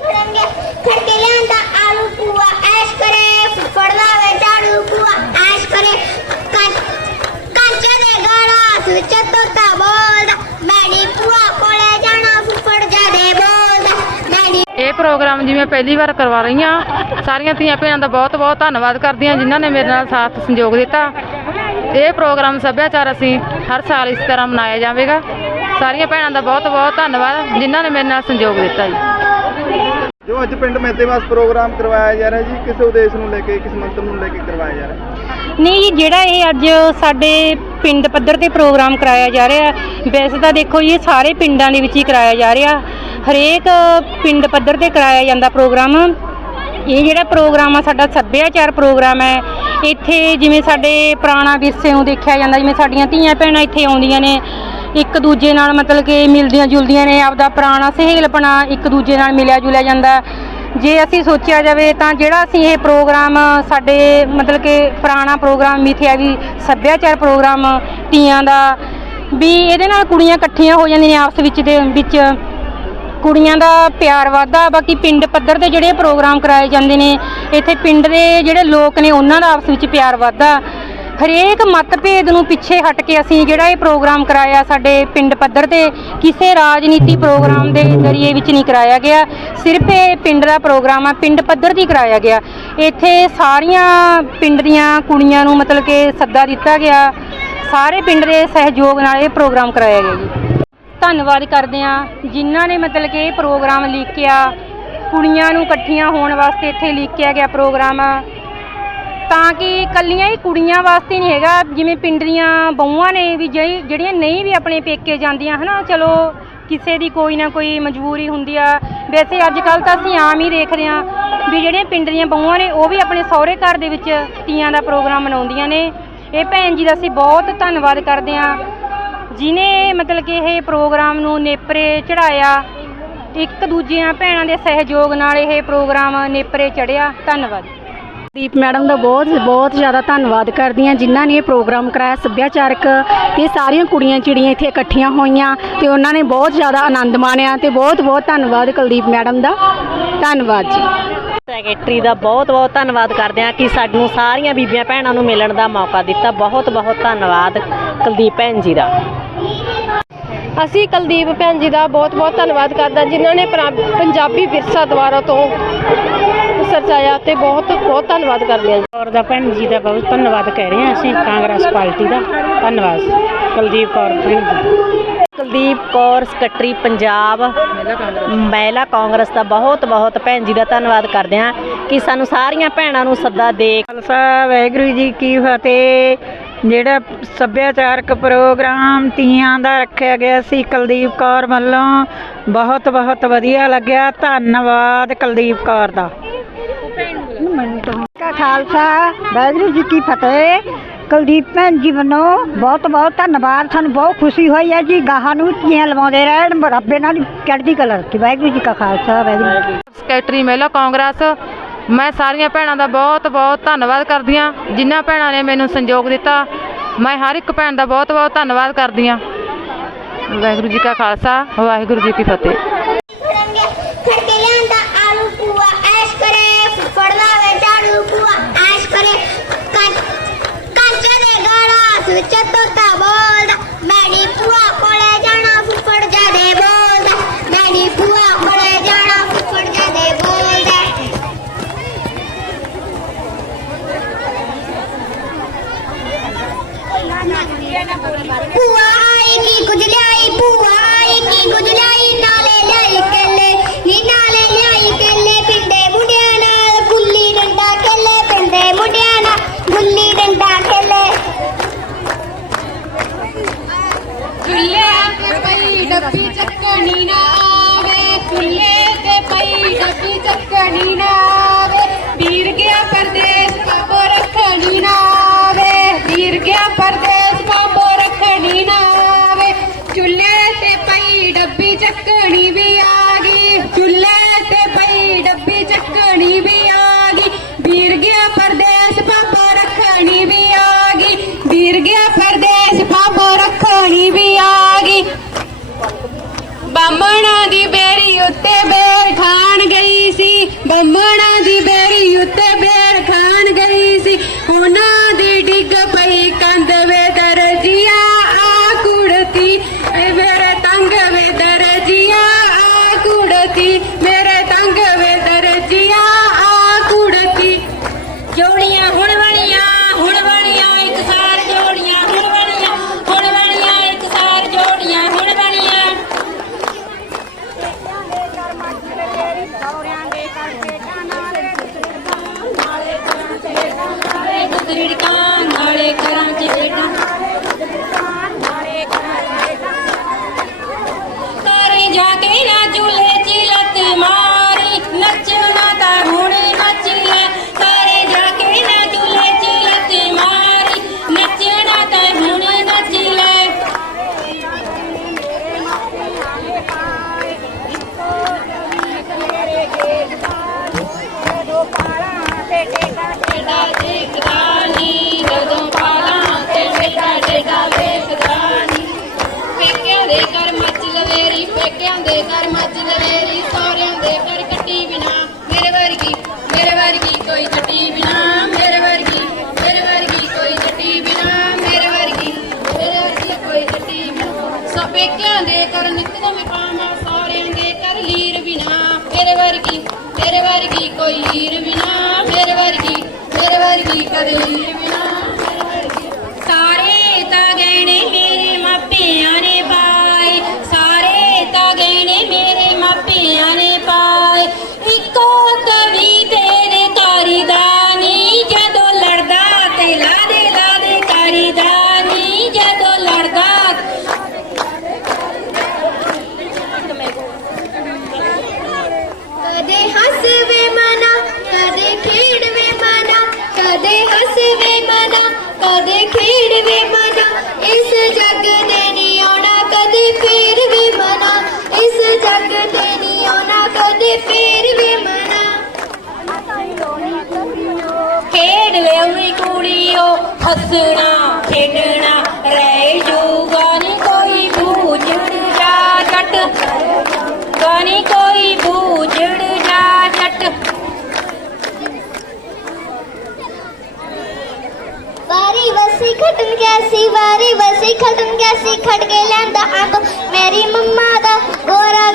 ਫੜਾਂਗੇ ਖੜਕੇ ਲਿਆਂਦਾ ਆਲੂ ਪੂਆ ਐਸ਼ ਕਰੇ ਫੁੱਫੜ ਲਾਵੇ ਝਾੜੂ ਪੂਆ ਐਸ਼ ਕਰੇ ਕੰਚ ਦੇ ਗਾਣਾ ਸਵਿਚ ਤੋਤਾ ਬੋਲਦਾ ਮੈਡੀ ਪੂਆ ਕੋਲੇ ਜਾਣਾ ਫੁੱਫੜ ਜਾਦੇ ਬੋਲਦਾ ਮੈਡੀ ਇਹ ਪ੍ਰੋਗਰਾਮ ਜਿਵੇਂ ਪਹਿਲੀ ਵਾਰ ਕਰਵਾ ਰਹੀ ਹਾਂ ਸਾਰੀਆਂ ਧੀਆਂ ਭੈਣਾਂ ਦਾ ਬਹੁਤ ਬਹੁਤ ਧੰਨਵਾਦ ਕਰਦੀ ਹਾਂ ਜਿਨ੍ਹਾਂ ਨੇ ਮੇਰੇ ਨਾਲ ਸਾਥ ਸੰਯੋਗ ਦਿੱਤਾ। ਇਹ ਪ੍ਰੋਗਰਾਮ ਸੱਭਿਆਚਾਰ ਅਸੀਂ ਹਰ ਸਾਲ ਇਸ ਤਰ੍ਹਾਂ ਮਨਾਇਆ ਜਾਵੇਗਾ। ਸਾਰੀਆਂ ਭੈਣਾਂ ਦਾ ਬਹੁਤ ਬਹੁਤ ਧੰਨਵਾਦ ਜਿਨ੍ਹਾਂ ਨੇ ਮੇਰੇ ਨਾਲ ਸੰਯੋਗ ਦਿੱਤਾ ਜੀ। ਜੋ ਅੱਜ ਪਿੰਡ ਮੇਤੇਵਾਸ ਪ੍ਰੋਗਰਾਮ ਕਰਵਾਇਆ ਜਾ ਰਿਹਾ ਜੀ, ਕਿਸ ਉਦੇਸ਼ ਨੂੰ ਲੈ ਕੇ, ਕਿਸ ਮੰਤਵ ਨੂੰ ਲੈ ਕੇ ਕਰਵਾਇਆ ਜਾ ਰਿਹਾ? ਨਹੀਂ ਜੀ, ਜਿਹੜਾ ਇਹ ਅੱਜ ਸਾਡੇ ਪਿੰਡ ਪੱਧਰ ਤੇ ਪ੍ਰੋਗਰਾਮ ਕਰਾਇਆ ਜਾ ਰਿਹਾ, ਵੈਸੇ ਤਾਂ ਦੇਖੋ ਜੀ, ਇਹ ਸਾਰੇ ਪਿੰਡਾਂ ਦੇ ਵਿੱਚ ਹੀ ਕਰਾਇਆ ਜਾ ਰਿਹਾ। ਹਰੇਕ ਪਿੰਡ ਪੱਧਰ ਤੇ ਕਰਾਇਆ ਜਾਂਦਾ ਪ੍ਰੋਗਰਾਮ। ਇਹ ਜਿਹੜਾ ਪ੍ਰੋਗਰਾਮ ਆ, ਸਾਡਾ ਸੱਭਿਆਚਾਰ ਪ੍ਰੋਗਰਾਮ ਹੈ। ਇੱਥੇ ਜਿਵੇਂ ਸਾਡੇ ਪੁਰਾਣਾ ਵਿਰਸੇ ਨੂੰ ਦੇਖਿਆ ਜਾਂਦਾ, ਜਿਵੇਂ ਸਾਡੀਆਂ ਧੀਆਂ ਭੈਣਾਂ ਇੱਥੇ ਆਉਂਦੀਆਂ ਨੇ। ਇੱਕ ਦੂਜੇ ਨਾਲ ਮਤਲਬ ਕਿ ਮਿਲਦੀਆਂ ਜੁਲਦੀਆਂ ਨੇ, ਆਪਦਾ ਪੁਰਾਣਾ ਸਹੇਲਪਣਾ ਇੱਕ ਦੂਜੇ ਨਾਲ ਮਿਲਿਆ ਜੁਲਿਆ ਜਾਂਦਾ ਜੇ ਅਸੀਂ ਸੋਚਿਆ ਜਾਵੇ ਤਾਂ ਜਿਹੜਾ ਅਸੀਂ ਇਹ ਪ੍ਰੋਗਰਾਮ ਸਾਡੇ ਮਤਲਬ ਕਿ ਪੁਰਾਣਾ ਪ੍ਰੋਗਰਾਮ ਮਿਥਿਆ ਵੀ ਸੱਭਿਆਚਾਰ ਪ੍ਰੋਗਰਾਮ ਤੀਆਂ ਦਾ, ਵੀ ਇਹਦੇ ਨਾਲ ਕੁੜੀਆਂ ਇਕੱਠੀਆਂ ਹੋ ਜਾਂਦੀਆਂ ਨੇ ਆਪਸ ਵਿੱਚ ਦੇ ਵਿੱਚ ਕੁੜੀਆਂ ਦਾ ਪਿਆਰ ਵੱਧਦਾ, ਬਾਕੀ ਪਿੰਡ ਪੱਧਰ ਤੇ ਜਿਹੜੇ ਪ੍ਰੋਗਰਾਮ ਕਰਾਏ ਜਾਂਦੇ ਨੇ, ਇੱਥੇ ਪਿੰਡ ਦੇ ਜਿਹੜੇ ਲੋਕ ਨੇ ਉਹਨਾਂ ਦਾ ਆਪਸ ਵਿੱਚ ਪਿਆਰ ਵੱਧਦਾ। ਹਰੇਕ ਮਤਭੇਦ ਨੂੰ ਪਿੱਛੇ ਹਟ ਕੇ ਅਸੀਂ ਜਿਹੜਾ ਇਹ ਪ੍ਰੋਗਰਾਮ ਕਰਾਇਆ ਸਾਡੇ ਪਿੰਡ ਪੱਧਰ ਤੇ, ਕਿਸੇ ਰਾਜਨੀਤੀ ਪ੍ਰੋਗਰਾਮ ਦੇ ਜ਼ਰੀਏ ਵਿੱਚ ਨਹੀਂ ਕਰਾਇਆ ਗਿਆ। ਸਿਰਫ ਇਹ ਪਿੰਡ ਦਾ ਪ੍ਰੋਗਰਾਮ ਆ, ਪਿੰਡ ਪੱਧਰ ਤੇ ਹੀ ਕਰਾਇਆ ਗਿਆ। ਇੱਥੇ ਸਾਰੀਆਂ ਪਿੰਡ ਦੀਆਂ ਕੁੜੀਆਂ ਨੂੰ ਮਤਲਬ ਕਿ ਸੱਦਾ ਦਿੱਤਾ ਗਿਆ। ਸਾਰੇ ਪਿੰਡ ਦੇ ਸਹਿਯੋਗ ਨਾਲ ਇਹ ਪ੍ਰੋਗਰਾਮ ਕਰਾਇਆ ਗਿਆ ਜੀ। ਧੰਨਵਾਦ ਕਰਦੇ ਹਾਂ ਜਿਨ੍ਹਾਂ ਨੇ ਮਤਲਬ ਕਿ ਇਹ ਪ੍ਰੋਗਰਾਮ ਲਿਖਿਆ ਕੁੜੀਆਂ ਨੂੰ ਇਕੱਠੀਆਂ ਹੋਣ ਵਾਸਤੇ ਇੱਥੇ ਲਿਖਿਆ ਗਿਆ ਪ੍ਰੋਗਰਾਮ। ਤਾਂ ਕਿ ਕੱਲੀਆਂ ਹੀ ਕੁੜੀਆਂ ਵਾਸਤੇ ਨਹੀਂ ਹੈਗਾ, ਜਿਵੇਂ ਪਿੰਡ ਦੀਆਂ ਬਹੂਆਂ ਨੇ ਵੀ ਜਿਹੜੀ- ਜਿਹੜੀਆਂ ਨਹੀਂ ਵੀ ਆਪਣੇ ਪੇਕੇ ਜਾਂਦੀਆਂ, ਹਨਾ, ਚਲੋ ਕਿਸੇ ਦੀ ਕੋਈ ਨਾ ਕੋਈ ਮਜਬੂਰੀ ਹੁੰਦੀ ਆ। ਵੈਸੇ ਅੱਜ ਕੱਲ ਤਾਂ ਅਸੀਂ ਆਮ ਹੀ ਦੇਖਦੇ ਹਾਂ ਵੀ ਜਿਹੜੀਆਂ ਪਿੰਡ ਦੀਆਂ ਬਹੂਆਂ ਨੇ, ਉਹ ਵੀ ਆਪਣੇ ਸਹੁਰੇ ਘਰ ਦੇ ਵਿੱਚ ਤੀਆਂ ਦਾ ਪ੍ਰੋਗਰਾਮ ਮਨਾਉਂਦੀਆਂ ਨੇ। ਇਹ ਭੈਣ ਜੀ ਦਾ ਅਸੀਂ ਬਹੁਤ ਧੰਨਵਾਦ ਕਰਦੇ ਹਾਂ, ਜਿਨੇ ਮਤਲਬ ਕਿ ਇਹ ਪ੍ਰੋਗਰਾਮ ਨੂੰ ਨੇਪਰੇ ਚੜਾਇਆ ਇੱਕ ਦੂਜੀਆਂ ਭੈਣਾਂ ਦੇ ਸਹਿਯੋਗ ਨਾਲ ਇਹ ਪ੍ਰੋਗਰਾਮ ਨੇਪਰੇ ਚੜਿਆ ਧੰਨਵਾਦ। ਦੀਪ ਮੈਡਮ ਦਾ ਬਹੁਤ ਬਹੁਤ ਜ਼ਿਆਦਾ ਧੰਨਵਾਦ ਕਰਦੀ ਹਾਂ ਜਿਨ੍ਹਾਂ ਨੇ ਇਹ ਪ੍ਰੋਗਰਾਮ ਕਰਾਇਆ ਸੱਭਿਆਚਾਰਕ ਤੇ ਸਾਰੀਆਂ ਕੁੜੀਆਂ ਚਿੜੀਆਂ ਇੱਥੇ ਇਕੱਠੀਆਂ ਹੋਈਆਂ ਤੇ ਉਹਨਾਂ ਨੇ ਬਹੁਤ ਜ਼ਿਆਦਾ ਆਨੰਦ ਮਾਣਿਆ ਤੇ ਬਹੁਤ ਬਹੁਤ ਧੰਨਵਾਦ ਕੁਲਦੀਪ ਮੈਡਮ ਦਾ। ਧੰਨਵਾਦ ਜੀ। ਸੈਕਟਰੀ ਦਾ ਬਹੁਤ ਬਹੁਤ ਧੰਨਵਾਦ ਕਰਦੇ ਹਾਂ ਕਿ ਸਾਨੂੰ ਸਾਰੀਆਂ ਬੀਬੀਆਂ ਭੈਣਾਂ ਨੂੰ ਮਿਲਣ ਦਾ ਮੌਕਾ ਦਿੱਤਾ। ਬਹੁਤ ਬਹੁਤ ਧੰਨਵਾਦ ਕੁਲਦੀਪ ਭੈਣ ਜੀ ਦਾ। ਅਸੀਂ ਕੁਲਦੀਪ ਭੈਣ ਜੀ ਦਾ ਬਹੁਤ ਬਹੁਤ ਧੰਨਵਾਦ ਕਰਦੇ ਜਿਨ੍ਹਾਂ ਨੇ ਪਰਾ- ਪੰਜਾਬੀ ਵਿਰਸਾ ਦੁਆਰਾ ਤੋਂ ਸਰਚਾਇਆ ਤੇ ਬਹੁਤ ਬਹੁਤ ਧੰਨਵਾਦ ਕਰਦੇ ਹਾਂ ਕੌਰ ਦਾ ਭੈਣ ਜੀ ਦਾ ਬਹੁਤ ਧੰਨਵਾਦ ਕਹਿ ਰਹੇ ਹਾਂ ਅਸੀਂ ਕਾਂਗਰਸ ਪਾਰਟੀ ਦਾ। ਧੰਨਵਾਦ। ਕੁਲਦੀਪ ਕੌਰ ਭੈਣ ਜੀ। ਕੁਲਦੀਪ ਕੌਰ ਸਕੱਤਰੀ ਪੰਜਾਬ ਮਹਿਲਾ ਕਾਂਗਰਸ ਦਾ ਬਹੁਤ ਬਹੁਤ ਭੈਣ ਜੀ ਦਾ ਧੰਨਵਾਦ ਕਰਦੇ ਹਾਂ ਕਿ ਸਾਨੂੰ ਸਾਰੀਆਂ ਭੈਣਾਂ ਨੂੰ ਸੱਦਾ ਦੇ ਖਾਲਸਾ ਵਾਹਿਗੁਰੂ ਜੀ ਕੀ ਫਤਿਹ। ਜਿਹੜਾ ਸੱਭਿਆਚਾਰਕ ਪ੍ਰੋਗਰਾਮ ਤੀਆਂ ਦਾ ਰੱਖਿਆ ਗਿਆ ਸੀ ਕੁਲਦੀਪ ਕੌਰ ਵੱਲੋਂ ਬਹੁਤ ਬਹੁਤ ਵਧੀਆ ਲੱਗਿਆ। ਧੰਨਵਾਦ ਕੁਲਦੀਪ ਕੌਰ ਦਾ। ਕਾ ਖਾਲਸਾ। ਵਾਹਿਗੁਰੂ ਜੀ ਕੀ ਫਤਿਹ। ਕੁਲਦੀਪ ਭੈਣ ਜੀ ਵੱਲੋਂ ਬਹੁਤ ਬਹੁਤ ਧੰਨਵਾਦ। ਸਾਨੂੰ ਬਹੁਤ ਖੁਸ਼ੀ ਹੋਈ ਹੈ ਜੀ। ਗਾਹਾਂ ਨੂੰ ਧੀਆਂ ਲਵਾਉਂਦੇ ਰਹਿਣ। ਰੱਬ ਇਹਨਾਂ ਚੜ੍ਹਦੀ ਕਲਾ ਰੱਖੀ। ਵਾਹਿਗੁਰੂ ਜੀ ਕਾ ਖਾਲਸਾ। ਵਾਹਿਗੁਰੂ ਜੀ ਮਹਿਲਾ ਕਾਂਗਰਸ, ਮੈਂ ਸਾਰੀਆਂ ਭੈਣਾਂ ਦਾ ਬਹੁਤ ਬਹੁਤ ਧੰਨਵਾਦ ਕਰਦੀ ਹਾਂ। ਜਿਨ੍ਹਾਂ ਭੈਣਾਂ ਨੇ ਮੈਨੂੰ ਸੰਯੋਗ ਦਿੱਤਾ। ਮੈਂ ਹਰ ਇੱਕ ਭੈਣ ਦਾ ਬਹੁਤ ਬਹੁਤ ਧੰਨਵਾਦ ਕਰਦੀ ਹਾਂ। ਵਾਹਿਗੁਰੂ ਜੀ ਕਾ ਖਾਲਸਾ। ਵਾਹਿਗੁਰੂ ਜੀ ਕੀ ਫਤਿਹ। ਤੇ ਪਈ ਡੱਬੀ ਚੱਕਣੀ ਨਾ ਆਵੇ ਚੁੱਲ੍ਹੇ ਤੇ ਪਈ ਡੱਬੀ ਚੱਕਣੀ ਨਾ ਆਵੇ ਵੀਰ ਗਿਆ ਪਰਦੇਸ ਪਾਪੋ ਰੱਖਣੀ ਨਾ ਆਵੇ ਵੀਰ ਗਿਆ ਪਰਦੇਸ ਪਾਪੋ ਰੱਖਣੀ ਨਾ ਆਵੇ ਚੁੱਲ੍ਹੇ ਤੇ ਪਈ ਡੱਬੀ ਚੱਕਣੀ ਵੀ ਆ ਗਈ ਚੁੱਲ੍ਹੇ ਤੇ ਪਈ ਡੱਬੀ ਚੱਕਣੀ ਵੀ ਆ ਗਈ ਵੀਰ ਗਿਆ ਪਰਦੇਸ ਪਾਪੋ ਰੱਖਣੀ ਵੀ ਆ ਗਈ ਵੀਰ ਗਿਆ ਪਰਦੇਸ ਪਾਪੋ You. ਦੇ ਘਰ ਮੱਝ ਲਵੇਰੀ, ਸਹੁਰਿਆਂ ਦੇ ਘਰ ਕੱਟੀ ਬਿਨਾ। ਮੇਰੇ ਵਰਗੀ ਮੇਰੇ ਵਰਗੀ ਕੋਈ ਜੱਟੀ ਬਿਨਾ। ਮੇਰੇ ਵਰਗੀ ਮੇਰੇ ਵਰਗੀ ਕੋਈ ਜੱਟੀ ਬਿਨਾ। ਮੇਰੇ ਵਰਗੀ ਮੇਰੇ ਵਰਗੀ ਕੋਈ ਜੱਟੀ ਬਿਨਾ। ਸੋ ਦੇ ਘਰ ਨਿੱਤ ਨਵੇਂ ਪਾਵਾਂ, ਸਹੁਰਿਆਂ ਦੇ ਘਰ ਲੀਰ ਬਿਨਾ। ਮੇਰੇ ਵਰਗੀ ਮੇਰੇ ਵਰਗੀ ਕੋਈ ਲੀਰ ਬਿਨਾ। ਮੇਰੇ ਵਰਗੀ ਮੇਰੇ ਵਰਗੀ ਕਦੇ ਲੀਰ ਜੱਗ ਤੇ ਨਹੀਂ ਆਉਣਾ, ਕਦੇ ਫੇਰ ਵੀ ਮਨਾ। ਇਸ ਜੱਗ ਤੇ ਨਹੀਂ ਆਉਣਾ, ਕਦੇ ਫੇਰ ਵੀ ਮਨਾ। ਖੇਡ ਲਿਆਉਣੀ ਕੁੜੀਓ, ਹੱਸਣਾ ਕੈਸੀ ਵਾਰੀ ਵਸੀ ਖਤਮ ਕੈਸੀ ਖੜ ਕੇ ਲੈਂਦਾ ਅੰਗ। ਮੇਰੀ ਮੰਮਾ ਦਾ ਗੋਰਾ